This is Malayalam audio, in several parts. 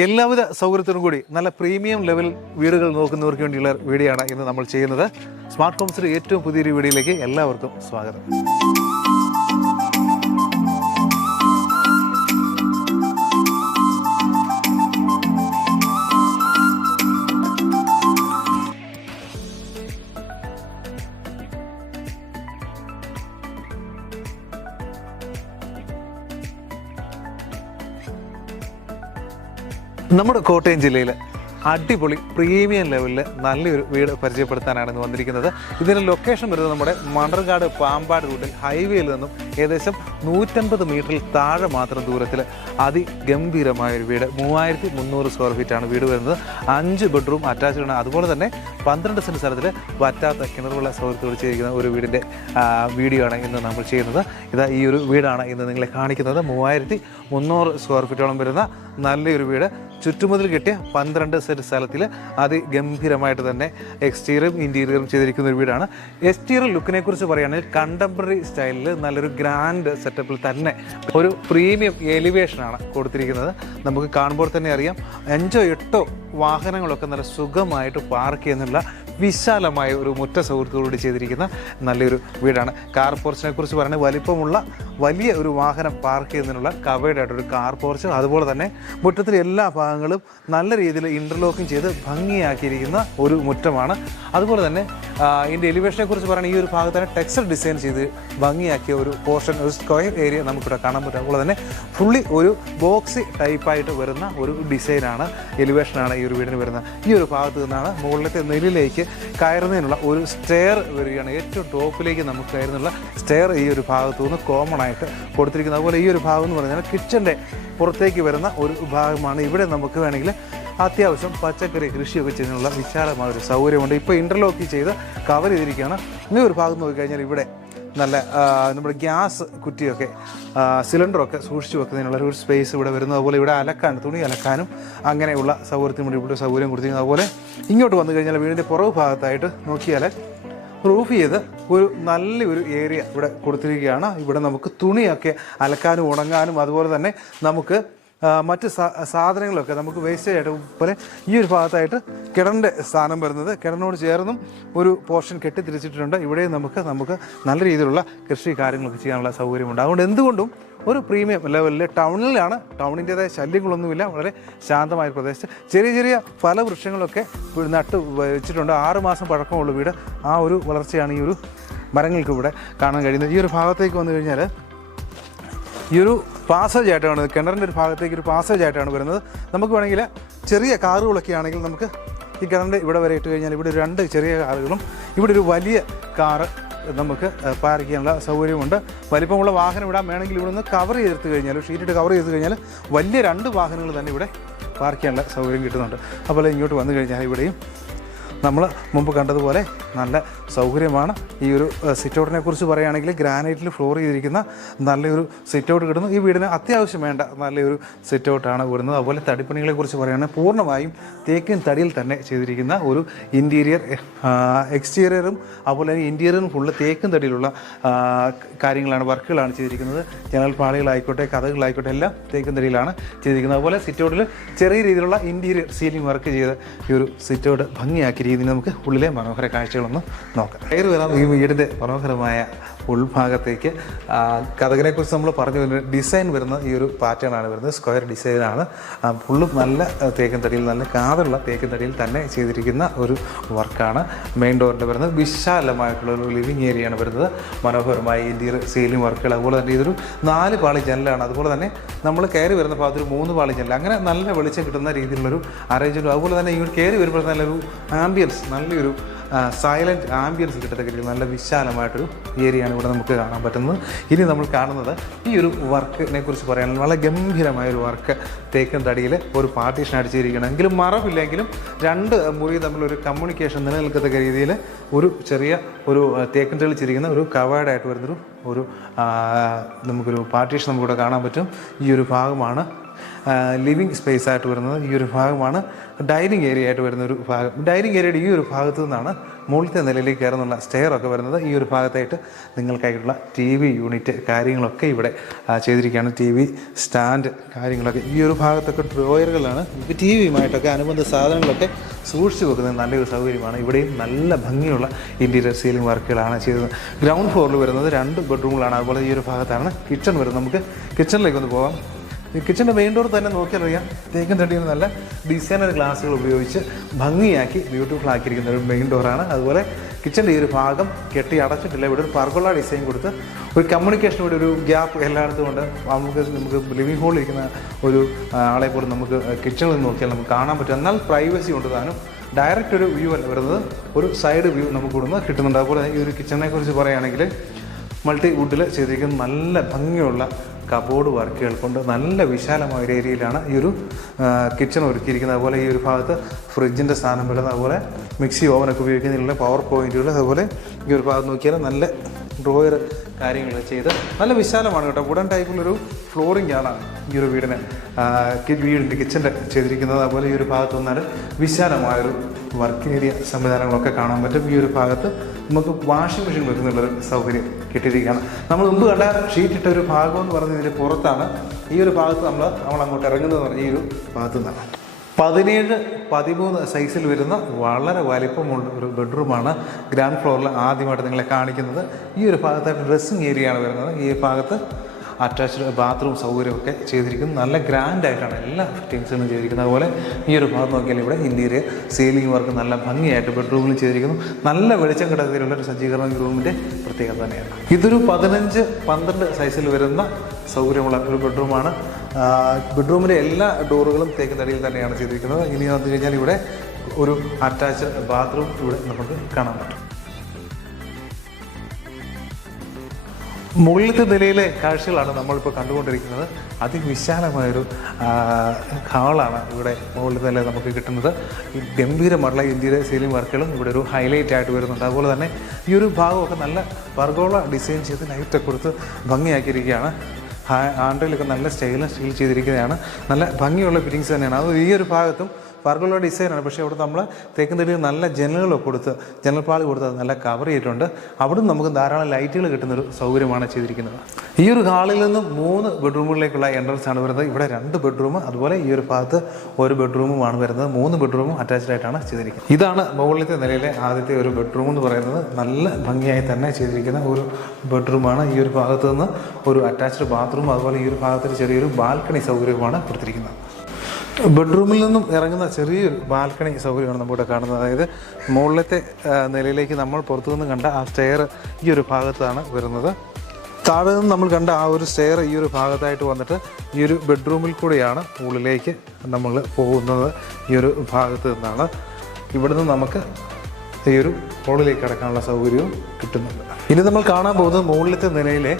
എല്ലാവിധ സൗകര്യത്തിനും കൂടി നല്ല പ്രീമിയം ലെവൽ വീടുകൾ നോക്കുന്നവർക്ക് വേണ്ടിയുള്ള വീഡിയോ ആണ് ഇന്ന് നമ്മൾ ചെയ്യുന്നത്. സ്മാർട്ട് ഹോംസിന്റെ ഏറ്റവും പുതിയൊരു വീഡിയോയിലേക്ക് എല്ലാവർക്കും സ്വാഗതം. നമ്മുടെ കോട്ടയം ജില്ലയിൽ അടിപൊളി പ്രീമിയം ലെവലിൽ നല്ലൊരു വീട് പരിചയപ്പെടുത്താനാണ് ഇന്ന് വന്നിരിക്കുന്നത്. ഇതിന്റെ ലൊക്കേഷൻ വരുന്നത് നമ്മുടെ മണർകാട് പാമ്പാട് റൂട്ടിൽ ഹൈവേയിൽ നിന്നും ഏകദേശം നൂറ്റൻപത് മീറ്ററിൽ താഴെ മാത്രം ദൂരത്തിൽ അതിഗംഭീരമായ ഒരു വീട്. മൂവായിരത്തി മുന്നൂറ് സ്ക്വയർ ഫീറ്റാണ് വീട് വരുന്നത്. അഞ്ച് ബെഡ്റൂം അറ്റാച്ച്ഡ് ആണ്. അതുപോലെ തന്നെ പന്ത്രണ്ട് സെന്റ് സ്ഥലത്തിൽ വറ്റാത്ത കിണറുള്ള സൗകര്യത്തോട് ചെയ്തിരിക്കുന്ന ഒരു വീടിന്റെ വീഡിയോ ആണ് ഇന്ന് നമ്മൾ ചെയ്യുന്നത്. ഇതാ ഈ ഒരു വീടാണ് ഇന്ന് നിങ്ങളെ കാണിക്കുന്നത്. മൂവായിരത്തി മുന്നൂറ് സ്ക്വയർ ഫീറ്റോളം വരുന്ന നല്ലൊരു വീട്. ചുറ്റുമുതൽ കിട്ടിയ പന്ത്രണ്ട് സെന്റ് സ്ഥലത്തിൽ അതിഗംഭീരമായിട്ട് തന്നെ എക്സ്റ്റീരിയറും ഇന്റീരിയറും ചെയ്തിരിക്കുന്ന ഒരു വീടാണ്. എക്സ്റ്റീരിയർ ലുക്കിനെ കുറിച്ച് പറയുകയാണെങ്കിൽ കണ്ടംപററി സ്റ്റൈലിൽ നല്ലൊരു ഗ്രാൻഡ് സെറ്റപ്പിൽ തന്നെ ഒരു പ്രീമിയം എലിവേഷനാണ് കൊടുത്തിരിക്കുന്നത്. നമുക്ക് കാണുമ്പോൾ തന്നെ അറിയാം അഞ്ചോ എട്ടോ വാഹനങ്ങളൊക്കെ നല്ല സുഖമായിട്ട് പാർക്ക് ചെയ്യുന്നുള്ള വിശാലമായ ഒരു മുറ്റ സൗഹൃദത്തോടുകൂടി ചെയ്തിരിക്കുന്ന നല്ലൊരു വീടാണ്. കാർ പോർച്ചിനെ കുറിച്ച് പറയുന്നത് വലിപ്പമുള്ള വലിയ ഒരു വാഹനം പാർക്ക് ചെയ്യുന്നതിനുള്ള കവേഡ് ആയിട്ടൊരു കാർ പോർച്ച് അതുപോലെ തന്നെ മുറ്റത്തിലെ എല്ലാ ഭാഗങ്ങളും നല്ല രീതിയിൽ ഇന്റർലോക്കിംഗ് ചെയ്ത് ഭംഗിയാക്കിയിരിക്കുന്ന ഒരു മുറ്റമാണ്. അതുപോലെ തന്നെ ഇതിന്റെ എലിവേഷനെ കുറിച്ച് പറയുന്ന ഈ ഒരു ഭാഗത്ത് തന്നെ ടെക്സ്റ്റർ ഡിസൈൻ ചെയ്ത് ഭംഗിയാക്കിയ ഒരു പോർഷൻ ഒരു സ്ക്വയർ ഏരിയ നമുക്കിവിടെ കാണാൻ പറ്റും. അതുപോലെ തന്നെ ഫുള്ളി ഒരു ബോക്സ് ടൈപ്പായിട്ട് വരുന്ന ഒരു ഡിസൈനാണ് എലിവേഷനാണ് ഈ ഒരു വീടിന് വരുന്നത്. ഈ ഒരു ഭാഗത്ത് നിന്നാണ് മുകളിലത്തെ നെല്ലിലേക്ക് കയറുന്നതിനുള്ള ഒരു സ്റ്റെയർ വരികയാണ്. ഏറ്റവും ടോപ്പിലേക്ക് നമുക്ക് കയറുന്നുള്ള സ്റ്റെയർ ഈ ഒരു ഭാഗത്തു നിന്ന് കോമൺ ആയിട്ട് കൊടുത്തിരിക്കുന്നത്. അതുപോലെ ഈ ഒരു ഭാഗം എന്ന് പറഞ്ഞാൽ കിച്ചന്റെ പുറത്തേക്ക് വരുന്ന ഒരു ഭാഗമാണ്. ഇവിടെ നമുക്ക് വേണമെങ്കിൽ അത്യാവശ്യം പച്ചക്കറി കൃഷിയൊക്കെ ചെയ്യുന്നതിനുള്ള വിശാലമായ ഒരു സൗകര്യമുണ്ട്. ഇപ്പോൾ ഇന്റർലോക്ക് ചെയ്ത് കവർ ചെയ്തിരിക്കുകയാണ്. ഈ ഒരു ഭാഗം നോക്കിക്കഴിഞ്ഞാൽ ഇവിടെ നല്ല നമ്മുടെ ഗ്യാസ് കുറ്റിയൊക്കെ സിലിണ്ടറൊക്കെ സൂക്ഷിച്ചു വെക്കുന്നതിനുള്ള ഒരു സ്പേസ് ഇവിടെ വരുന്നത് അതുപോലെ ഇവിടെ അലക്കാൻ തുണി അലക്കാനും അങ്ങനെയുള്ള സൗകര്യത്തിന് വേണ്ടി ഇവിടെ സൗകര്യം കൊടുത്തിരിക്കുന്നത് അതുപോലെ ഇങ്ങോട്ട് വന്നു കഴിഞ്ഞാൽ വീടിന്റെ പുറകു ഭാഗത്തായിട്ട് നോക്കിയാൽ റൂഫ് ചെയ്ത് ഒരു നല്ലൊരു ഏരിയ ഇവിടെ കൊടുത്തിരിക്കുകയാണ്. ഇവിടെ നമുക്ക് തുണിയൊക്കെ അലക്കാനും ഉണങ്ങാനും അതുപോലെ തന്നെ നമുക്ക് മറ്റ് സാധനങ്ങളൊക്കെ നമുക്ക് വേസ്റ്റേജ് ആയിട്ട് പോലെ ഈ ഒരു ഭാഗത്തായിട്ട് കിണറിന്റെ സ്ഥാനം വരുന്നത്. കിണറിനോട് ചേർന്നും ഒരു പോർഷൻ കെട്ടിത്തിരിച്ചിട്ടുണ്ട്. ഇവിടെ നമുക്ക് നമുക്ക് നല്ല രീതിയിലുള്ള കൃഷി കാര്യങ്ങളൊക്കെ ചെയ്യാനുള്ള സൗകര്യമുണ്ട്. അതുകൊണ്ട് എന്തുകൊണ്ടും ഒരു പ്രീമിയം ലെവലിൽ ടൗണിലാണ് ടൗണിന്റേതായ ശല്യങ്ങളൊന്നുമില്ല. വളരെ ശാന്തമായ പ്രദേശത്ത്. ചെറിയ ചെറിയ പല വൃക്ഷങ്ങളൊക്കെ നട്ട് വെച്ചിട്ടുണ്ട്. ആറുമാസം പഴക്കമുള്ള വീട്. ആ ഒരു വളർച്ചയാണ് ഈ ഒരു മരങ്ങൾക്ക് ഇവിടെ കാണാൻ കഴിയുന്നത്. ഈ ഒരു ഭാഗത്തേക്ക് വന്നു കഴിഞ്ഞാൽ ഈ ഒരു പാസേജ് ആയിട്ടാണ് കിണറിന്റെ ഒരു ഭാഗത്തേക്ക് ഒരു പാസേജ് ആയിട്ടാണ് വരുന്നത്. നമുക്ക് വേണമെങ്കിൽ ചെറിയ കാറുകളൊക്കെ ആണെങ്കിൽ നമുക്ക് ഈ കിണറിന്റെ ഇവിടെ വരെ ഇട്ട് കഴിഞ്ഞാൽ ഇവിടെ രണ്ട് ചെറിയ കാറുകളും ഇവിടെ ഒരു വലിയ കാറ് നമുക്ക് പാർക്ക് ചെയ്യാനുള്ള സൗകര്യമുണ്ട്. വലിപ്പമുള്ള വാഹനം ഇടാൻ വേണമെങ്കിൽ ഇവിടെ നിന്ന് കവർ ചെയ്തെടുത്ത് കഴിഞ്ഞാൽ ഷീറ്റിട്ട് കവർ ചെയ്ത് കഴിഞ്ഞാൽ വലിയ രണ്ട് വാഹനങ്ങൾ തന്നെ ഇവിടെ പാർക്ക് ചെയ്യാനുള്ള സൗകര്യം കിട്ടുന്നുണ്ട്. അതുപോലെ ഇങ്ങോട്ട് വന്നു കഴിഞ്ഞാൽ ഇവിടെയും നമ്മൾ മുമ്പ് കണ്ടതുപോലെ നല്ല സൗകര്യമാണ്. ഈ ഒരു സിറ്റ് ഔട്ടിനെ കുറിച്ച് പറയുകയാണെങ്കിൽ ഗ്രാനൈറ്റിൽ ഫ്ലോർ ചെയ്തിരിക്കുന്ന നല്ലൊരു സിറ്റ് ഔട്ട് കിട്ടുന്നു. ഈ വീടിന് അത്യാവശ്യം വേണ്ട നല്ലൊരു സിറ്റ് ഔട്ടാണ് വരുന്നത് അതുപോലെ തടിപ്പണികളെ കുറിച്ച് പറയുകയാണെങ്കിൽ പൂർണമായും തേക്കും തടിയിൽ തന്നെ ചെയ്തിരിക്കുന്ന ഒരു ഇന്റീരിയർ എക്സ്റ്റീരിയറും അതുപോലെ ഇന്റീരിയറും ഫുള്ള് തേക്കും തടിയിലുള്ള കാര്യങ്ങളാണ് വർക്കുകളാണ് ചെയ്തിരിക്കുന്നത്. ജനൽ പാളികളായിക്കോട്ടെ കഥകളായിക്കോട്ടെ എല്ലാം തേക്കും തടിയിലാണ് ചെയ്തിരിക്കുന്നത്. അതുപോലെ സിറ്റ് ഔട്ടിൽ ചെറിയ രീതിയിലുള്ള ഇന്റീരിയർ സീലിംഗ് വർക്ക് ചെയ്ത് ഈ ഒരു സിറ്റ് ഔട്ട് ഭംഗിയാക്കിയ രീതിയിൽ നമുക്ക് ഉള്ളിലെ മനോഹര കാഴ്ചകളൊന്ന് നോക്കാം. കയറി വരാം ഈ വീടിന്റെ മനോഹരമായ ഉൾഭാഗത്തേക്ക്? കഥകനെ കഥകിനെക്കുറിച്ച് നമ്മൾ പറഞ്ഞു വരുന്നത് ഡിസൈൻ വരുന്ന ഈ ഒരു പാറ്റേൺ ആണ് വരുന്നത്. സ്ക്വയർ ഡിസൈനാണ് ഫുള്ളും നല്ല തേക്കൻ തടിയിൽ നല്ല കാതുള്ള തേക്കൻ തടിയിൽ തന്നെ ചെയ്തിരിക്കുന്ന ഒരു വർക്കാണ് മെയിൻ ഡോറിന്റെ വരുന്നത്. വിശാലമായിട്ടുള്ള ഒരു ലിവിങ് ഏരിയയാണ് വരുന്നത്. മനോഹരമായ ഇന്റീരിയർ സീലിംഗ് വർക്കുകൾ. അതുപോലെ തന്നെ ഇതൊരു നാല് പാളി ജനലാണ്. അതുപോലെ തന്നെ നമ്മൾ കയറി വരുന്ന ഭാഗത്ത് ഒരു മൂന്ന് പാളി ജനൽ. അങ്ങനെ നല്ല വെളിച്ചം കിട്ടുന്ന രീതിയിലുള്ളൊരു അറേഞ്ച്മെന്റ് അതുപോലെ തന്നെ ഈ കയറി വരുമ്പോൾ നല്ലൊരു ആംബിയൻസ് നല്ലൊരു സൈലന്റ് ആംബിയൻസ് കിട്ടത്തക്ക നല്ല വിശാലമായിട്ടൊരു ഏരിയയാണ് ഇവിടെ നമുക്ക് കാണാൻ പറ്റുന്നത്. ഇനി നമ്മൾ കാണുന്നത് ഈ ഒരു വർക്കിനെ കുറിച്ച് പറയാൻ വളരെ ഗംഭീരമായ ഒരു വർക്ക് തേക്കും തടിയിൽ ഒരു പാർട്ടീഷൻ അടിച്ചിരിക്കണം എങ്കിലും മറവില്ലെങ്കിലും രണ്ട് മുറി തമ്മിലൊരു കമ്മ്യൂണിക്കേഷൻ നിലനിൽക്കത്തക്ക രീതിയിൽ ഒരു ചെറിയ ഒരു തേക്കും തെളിച്ചിരിക്കുന്ന ഒരു കവേഡായിട്ട് വരുന്നൊരു ഒരു നമുക്കൊരു പാർട്ടീഷൻ നമുക്കിവിടെ കാണാൻ പറ്റും. ഈ ഒരു ഭാഗമാണ് ലിവിങ് സ്പേസ് ആയിട്ട് വരുന്നത് ഈ ഒരു ഭാഗമാണ്. ഡൈനിങ് ഏരിയ ആയിട്ട് വരുന്ന ഒരു ഭാഗം. ഡൈനിങ് ഏരിയയുടെ ഈ ഒരു ഭാഗത്ത് നിന്നാണ് മുകളിലത്തെ നിലയിലേക്ക് കയറുന്നുള്ള ഒക്കെ വരുന്നത്. ഈ ഒരു ഭാഗത്തായിട്ട് നിങ്ങൾക്കായിട്ടുള്ള ടി വി യൂണിറ്റ് കാര്യങ്ങളൊക്കെ ഇവിടെ ചെയ്തിരിക്കുകയാണ്. ടി വി സ്റ്റാൻഡ് കാര്യങ്ങളൊക്കെ ഈ ഒരു ഭാഗത്തൊക്കെ ഡ്രോയറുകളാണ്. ഇപ്പോൾ ടി വിയുമായിട്ടൊക്കെ അനുബന്ധ സാധനങ്ങളൊക്കെ സൂക്ഷിച്ചു വെക്കുന്നത് നല്ലൊരു സൗകര്യമാണ്. ഇവിടെയും നല്ല ഭംഗിയുള്ള ഇന്റീരിയർ സീലിംഗ് വർക്കുകളാണ് ചെയ്തത്. ഗ്രൗണ്ട് ഫ്ലോറിൽ വരുന്നത് രണ്ട് ബെഡ്റൂമുകളാണ്. അതുപോലെ ഈ ഒരു ഭാഗത്താണ് കിച്ചൺ വരുന്നത്. നമുക്ക് കിച്ചണിലേക്ക് ഒന്ന് പോകാം കിച്ചന്റെ മെയിൻ ഡോർ തന്നെ നോക്കിയാലറിയാം. തേക്കും തട്ടിയിൽ നല്ല ഡിസൈനർ ഗ്ലാസുകൾ ഉപയോഗിച്ച് ഭംഗിയാക്കി ബ്യൂട്ടിഫുൾ ആക്കിയിരിക്കുന്ന ഒരു മെയിൻ ഡോറാണ് അതുപോലെ കിച്ചന്റെ ഈ ഒരു ഭാഗം കെട്ടി അടച്ചിട്ടില്ല. ഇവിടെ ഒരു പർഗോള ഡിസൈൻ കൊടുത്ത് ഒരു കമ്മ്യൂണിക്കേഷൻ ഇവിടെ ഒരു ഗ്യാപ്പ് എല്ലായിടത്തും ഉണ്ട്. നമുക്ക് നമുക്ക് ലിവിംഗ് ഹോളിൽ ഇരിക്കുന്ന ഒരു ആളെ പോലും നമുക്ക് കിച്ചണിൽ നിന്ന് നോക്കിയാൽ നമുക്ക് കാണാൻ പറ്റും. എന്നാൽ പ്രൈവസി ഉണ്ട് താനും. ഡയറക്റ്റ് ഒരു വ്യൂ അല്ല വരുന്നത്. ഒരു സൈഡ് വ്യൂ നമുക്ക് ഇവിടുന്ന് കിട്ടുന്നുണ്ട്. അതുപോലെ ഈ ഒരു കിച്ചണിനെ കുറിച്ച് പറയുകയാണെങ്കിൽ മൾട്ടി വുഡിൽ ചെയ്തിരിക്കുന്ന നല്ല ഭംഗിയുള്ള കബോർഡ് വർക്കുകൾ കൊണ്ട് നല്ല വിശാലമായ ഒരു ഏരിയയിലാണ് ഈ ഒരു കിച്ചൺ ഒരുക്കിയിരിക്കുന്നത്. അതുപോലെ ഈ ഒരു ഭാഗത്ത് ഫ്രിഡ്ജിന്റെ സ്ഥാനം വരുന്നത്. അതുപോലെ മിക്സി ഓവനൊക്കെ ഉപയോഗിക്കുന്നതിനുള്ള പവർ പോയിന്റുകൾ അതുപോലെ ഈ ഒരു ഭാഗത്ത് നോക്കിയാൽ നല്ല ഡ്രോയർ കാര്യങ്ങൾ ചെയ്ത് നല്ല വിശാലമാണ് കേട്ടോ. വുഡൻ ടൈപ്പിലൊരു ഫ്ലോറിംഗ് ആണ് ഈ ഒരു വീടിന് വീടിന്റെ കിച്ചന്റെ ചെയ്തിരിക്കുന്നത്. അതുപോലെ ഈ ഒരു ഭാഗത്ത് വന്നാൽ വിശാലമായൊരു വർക്ക് ഏരിയ സംവിധാനങ്ങളൊക്കെ കാണാൻ പറ്റും. ഈ ഒരു ഭാഗത്ത് നമുക്ക് വാഷിംഗ് മെഷീൻ വെക്കുന്നുള്ളൊരു സൗകര്യം കിട്ടിയിരിക്കുകയാണ്. നമ്മൾ മുമ്പ് കണ്ട ഷീറ്റ് ഇട്ട ഒരു ഭാഗം എന്ന് പറയുന്നതിന് പുറത്താണ്. ഈ ഒരു ഭാഗത്ത് നമ്മൾ നമ്മൾ അങ്ങോട്ട് ഇറങ്ങുന്നത് പറഞ്ഞ ഈ ഒരു ഭാഗത്തു നിന്നാണ്. പതിനേഴ് പതിമൂന്ന് സൈസിൽ വരുന്ന വളരെ വലിപ്പമുള്ള ഒരു ബെഡ്റൂമാണ് ഗ്രാൻഡ് ഫ്ലോറിൽ ആദ്യമായിട്ട് നിങ്ങളെ കാണിക്കുന്നത്. ഈ ഒരു ഭാഗത്തായിട്ട് ഡ്രസ്സിങ് ഏരിയയാണ് വരുന്നത്. ഈ ഭാഗത്ത് അറ്റാച്ച്ഡ് ബാത്റൂം സൗകര്യമൊക്കെ ചെയ്തിരിക്കുന്നു. നല്ല ഗ്രാൻഡ് ആയിട്ടാണ് എല്ലാ ഫിറ്റിങ്സുകളും ചെയ്തിരിക്കുന്നത്. അതുപോലെ ഈ ഒരു ഭാഗം നോക്കിയാൽ ഇവിടെ ഇന്റീരിയർ സീലിംഗ് വർക്ക് നല്ല ഭംഗിയായിട്ട് ബെഡ്റൂമിൽ ചെയ്തിരിക്കുന്നു. നല്ല വെളിച്ചം കിടത്തിലുള്ള ഒരു സജ്ജീകരണം റൂമിന്റെ പ്രത്യേകത തന്നെയാണ്. ഇതൊരു പതിനഞ്ച് പന്ത്രണ്ട് സൈസിൽ വരുന്ന സൗകര്യമുള്ള ഒരു ബെഡ്റൂമാണ് ബെഡ്റൂമിലെ എല്ലാ ഡോറുകളും തേക്ക് തടിയിൽ തന്നെയാണ് ചെയ്തിരിക്കുന്നത്. ഇനി വന്നു കഴിഞ്ഞാൽ ഇവിടെ ഒരു അറ്റാച്ച്ഡ് ബാത്റൂം ഇവിടെ നമുക്ക് കാണാൻ പറ്റും. മുകളിലത്തെ നിലയിലെ കാഴ്ചകളാണ് നമ്മളിപ്പോൾ കണ്ടുകൊണ്ടിരിക്കുന്നത്. അതിവിശാലമായൊരു ഹാളാണ് ഇവിടെ മുകളിലത്തെ നില നമുക്ക് കിട്ടുന്നത്. ഈ ഗംഭീരമായിട്ടുള്ള ഇന്ത്യയിലെ സീലിംഗ് വർക്കുകളും ഇവിടെ ഒരു ഹൈലൈറ്റ് ആയിട്ട് വരുന്നുണ്ട്. അതുപോലെ തന്നെ ഈ ഒരു ഭാഗമൊക്കെ നല്ല വർഗോള ഡിസൈൻ ചെയ്ത് ലൈറ്റൊക്കെ കൊടുത്ത് ഭംഗിയാക്കിയിരിക്കുകയാണ്. ആണ്ടയിലൊക്കെ നല്ല സ്റ്റൈലും സ്റ്റീൽ ചെയ്തിരിക്കുന്നതാണ് നല്ല ഭംഗിയുള്ള ഫിറ്റിങ്സ് തന്നെയാണ്. അത് ഈ ഒരു ഭാഗത്തും പർഗുള്ള ഡിസൈനാണ് പക്ഷേ അവിടെ നമ്മൾ തേക്കും തടിയിൽ നല്ല ജനലുകളൊക്കെ കൊടുത്ത് ജനൽ പാളി കൊടുത്ത് നല്ല കവർ ചെയ്തിട്ടുണ്ട്. അവിടുന്ന് നമുക്ക് ധാരാളം ലൈറ്റുകൾ കിട്ടുന്ന ഒരു സൗകര്യമാണ് ചെയ്തിരിക്കുന്നത്. ഈ ഒരു ഹാളിൽ നിന്ന് മൂന്ന് ബെഡ്റൂമുകളിലേക്കുള്ള എൻട്രൻസ് ആണ് വരുന്നത്. ഇവിടെ രണ്ട് ബെഡ്റൂം അതുപോലെ ഈ ഒരു ഭാഗത്ത് ഒരു ബെഡ്റൂമുമാണ് വരുന്നത്. മൂന്ന് ബെഡ്റൂമും അറ്റാച്ച്ഡ് ആയിട്ടാണ് ചെയ്തിരിക്കുന്നത്. ഇതാണ് മുകളിലത്തെ നിലയിലെ ആദ്യത്തെ ഒരു ബെഡ്റൂം എന്ന് പറയുന്നത്. നല്ല ഭംഗിയായി തന്നെ ചെയ്തിരിക്കുന്ന ഒരു ബെഡ്റൂമാണ് ഈ ഒരു ഭാഗത്ത് നിന്ന് ഒരു അറ്റാച്ച്ഡ് ബാത്റൂം അതുപോലെ ഈ ഒരു ഭാഗത്ത് ചെറിയൊരു ബാൽക്കണി സൗകര്യവുമാണ് കൊടുത്തിരിക്കുന്നത്. ബെഡ്റൂമിൽ നിന്നും ഇറങ്ങുന്ന ചെറിയൊരു ബാൽക്കണി സൗകര്യമാണ് നമ്മുടെ കാണുന്നത്. അതായത് മുകളിലത്തെ നിലയിലേക്ക് നമ്മൾ പുറത്തുനിന്ന് കണ്ട ആ സ്റ്റെയർ ഈ ഒരു ഭാഗത്താണ് വരുന്നത്. താഴെ നിന്ന് നമ്മൾ കണ്ട ആ ഒരു സ്റ്റെയർ ഈ ഒരു ഭാഗത്തായിട്ട് വന്നിട്ട് ഈ ഒരു ബെഡ്റൂമിൽ കൂടെയാണ് ഉള്ളിലേക്ക് നമ്മൾ പോകുന്നത് ഈ ഒരു ഭാഗത്ത് നിന്നാണ്. ഇവിടുന്ന് നമുക്ക് ഈ ഒരു ഹോളിലേക്ക് കടക്കാനുള്ള സൗകര്യവും കിട്ടുന്നുണ്ട്. ഇനി നമ്മൾ കാണാൻ പോകുന്നത് മുകളിലത്തെ നിലയിലെ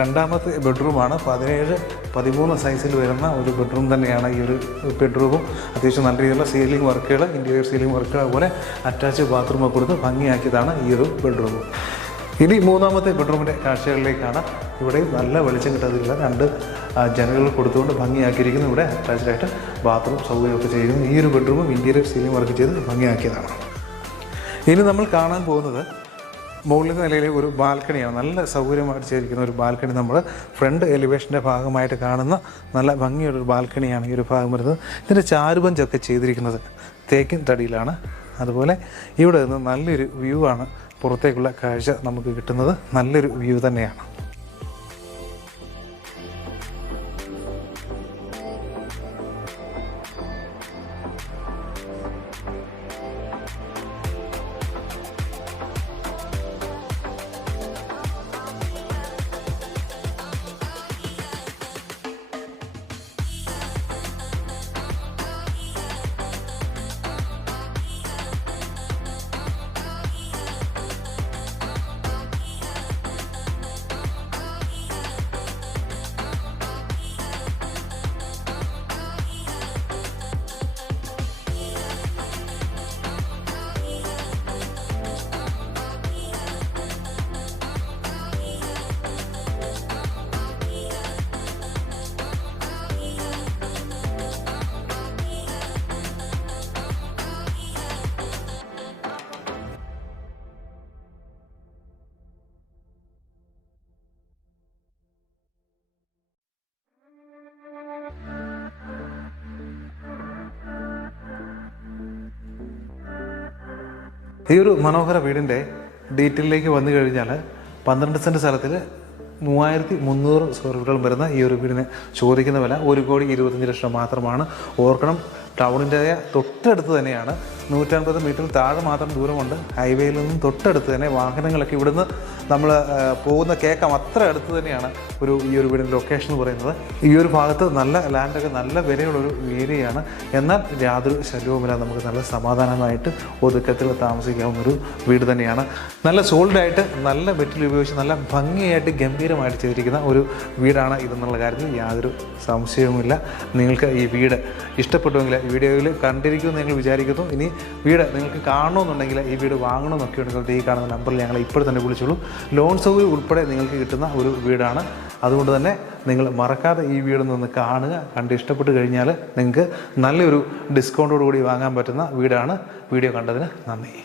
രണ്ടാമത്തെ ബെഡ്റൂമാണ്. പതിനേഴ് പതിമൂന്ന് സൈസിൽ വരുന്ന ഒരു ബെഡ്റൂം തന്നെയാണ് ഈ ഒരു ബെഡ്റൂമും. അത്യാവശ്യം നല്ല രീതിയിലുള്ള സീലിംഗ് വർക്കുകൾ ഇന്റീരിയർ സീലിംഗ് വർക്കുകൾ അതുപോലെ അറ്റാച്ച് ബാത്റൂമൊക്കെ കൊടുത്ത് ഭംഗിയാക്കിയതാണ് ഈ ഒരു ബെഡ്റൂം. ഇനി മൂന്നാമത്തെ ബെഡ്റൂമിന്റെ കാഴ്ചകളിലേക്കാണ്. ഇവിടെയും നല്ല വെളിച്ചം കിട്ടാതില്ല രണ്ട് ജനലുകൾ കൊടുത്തുകൊണ്ട് ഭംഗിയാക്കിയിരിക്കുന്നു. ഇവിടെ അറ്റാച്ച്ഡായിട്ട് ബാത്റൂം സൗകര്യമൊക്കെ ചെയ്യുന്നു. ഈ ഒരു ബെഡ്റൂമും ഇന്റീരിയർ സീലിംഗ് വർക്ക് ചെയ്ത് ഭംഗിയാക്കിയതാണ്. ഇനി നമ്മൾ കാണാൻ പോകുന്നത് മുകളിലത്തെ നിലയിലെ ഒരു ബാൽക്കണിയാണ്. നല്ല സൗകര്യമായിട്ട് ചെയ്തിരിക്കുന്ന ഒരു ബാൽക്കണി നമ്മൾ ഫ്രണ്ട് എലിവേഷന്റെ ഭാഗമായിട്ട് കാണുന്ന നല്ല ഭംഗിയുള്ള ഒരു ബാൽക്കണിയാണ് ഈ ഒരു ഭാഗം വരുന്നത്. ഇതിന്റെ ചാരുപഞ്ചൊക്കെ ചെയ്തിരിക്കുന്നത് തേക്കിൻ തടിയിലാണ്. അതുപോലെ ഇവിടെ നിന്ന് നല്ലൊരു വ്യൂ ആണ് പുറത്തേക്കുള്ള കാഴ്ച നമുക്ക് കിട്ടുന്നത്. നല്ലൊരു വ്യൂ തന്നെയാണ്. ഈ ഒരു മനോഹര വീടിന്റെ ഡീറ്റെയിലേക്ക് വന്നു കഴിഞ്ഞാൽ പന്ത്രണ്ട് സെന്റ് സ്ഥലത്തിൽ മൂവായിരത്തി മുന്നൂറ് സ്ക്വയർ ഫീറ്റുകൾ വരുന്ന ഈ ഒരു വീടിന് ചോദിക്കുന്ന വില ഒരു കോടി ഇരുപത്തഞ്ച് ലക്ഷം മാത്രമാണ്. ഓർക്കണം ടൗണിന്റെ തൊട്ടടുത്ത് തന്നെയാണ്. നൂറ്റൻപത് മീറ്റർ താഴെ മാത്രം ദൂരമുണ്ട്. ഹൈവേയിൽ നിന്നും തൊട്ടടുത്ത് തന്നെ വാഹനങ്ങളൊക്കെ ഇവിടുന്ന് നമ്മൾ പോകുന്ന കേക്കാം അത്ര അടുത്ത് തന്നെയാണ് ഒരു ഈ ഒരു വീടിന്റെ ലൊക്കേഷൻ എന്ന് പറയുന്നത്. ഈ ഒരു ഭാഗത്ത് നല്ല ലാൻഡൊക്കെ നല്ല വിലയുള്ളൊരു ഏരിയയാണ് എന്നാൽ യാതൊരു ശല്യവുമില്ല നമുക്ക് നല്ല സമാധാനമായിട്ട് ഒതുക്കത്തിൽ താമസിക്കാവുന്ന ഒരു വീട് തന്നെയാണ്. നല്ല സോളിഡായിട്ട് നല്ല മെറ്റീരിയൽ ഉപയോഗിച്ച് നല്ല ഭംഗിയായിട്ട് ഗംഭീരമായിട്ട് ചെയ്തിരിക്കുന്ന ഒരു വീടാണ് ഇതെന്നുള്ള കാര്യത്തിൽ യാതൊരു സംശയവുമില്ല. നിങ്ങൾക്ക് ഈ വീട് ഇഷ്ടപ്പെട്ടുവെങ്കിൽ ഈ വീഡിയോയിൽ കണ്ടിരിക്കുമെന്ന് ഞങ്ങൾ വിചാരിക്കുന്നു. ഇനി വീട് നിങ്ങൾക്ക് കാണണമെന്നുണ്ടെങ്കിൽ ഈ വീട് വാങ്ങണമെന്നൊക്കെ ഉണ്ടെങ്കിൽ ഈ കാണുന്ന നമ്പറിൽ ഞങ്ങൾ ഇപ്പോൾ തന്നെ വിളിച്ചോളൂ. ലോൺ സൗകര്യം ഉൾപ്പെടെ നിങ്ങൾക്ക് കിട്ടുന്ന ഒരു വീടാണ്. അതുകൊണ്ട് തന്നെ നിങ്ങൾ മറക്കാതെ ഈ വീടൊന്ന് ഒന്ന് കാണുക. കണ്ട് ഇഷ്ടപ്പെട്ട് കഴിഞ്ഞാൽ നിങ്ങൾക്ക് നല്ലൊരു ഡിസ്കൗണ്ടോടുകൂടി വാങ്ങാൻ പറ്റുന്ന വീടാണ്. വീഡിയോ കണ്ടതിന് നന്ദി.